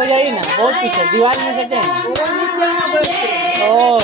हो जाएगी ना, बहुत पीछे दीवार में से दें। ओ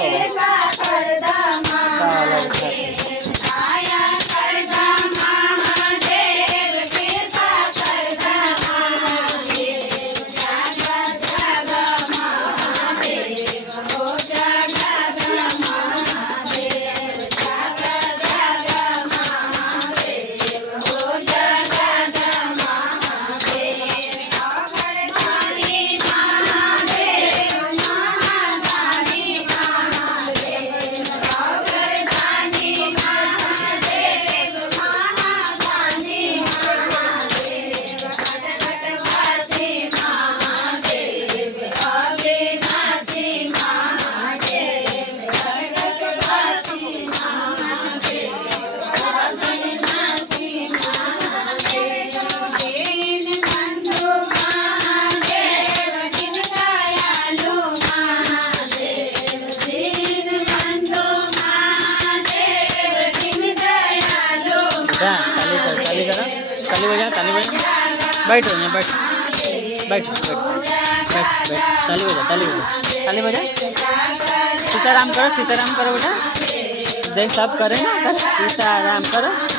ताली बजा, ताली बजा। बैठो यहाँ, बैठ बैठ बैठ बैठ बैठ। ताली बजा, ताली बजा, ताली बजा। सीताराम करो, सीताराम करो बेटा। जय सब करे ना, सीताराम करो।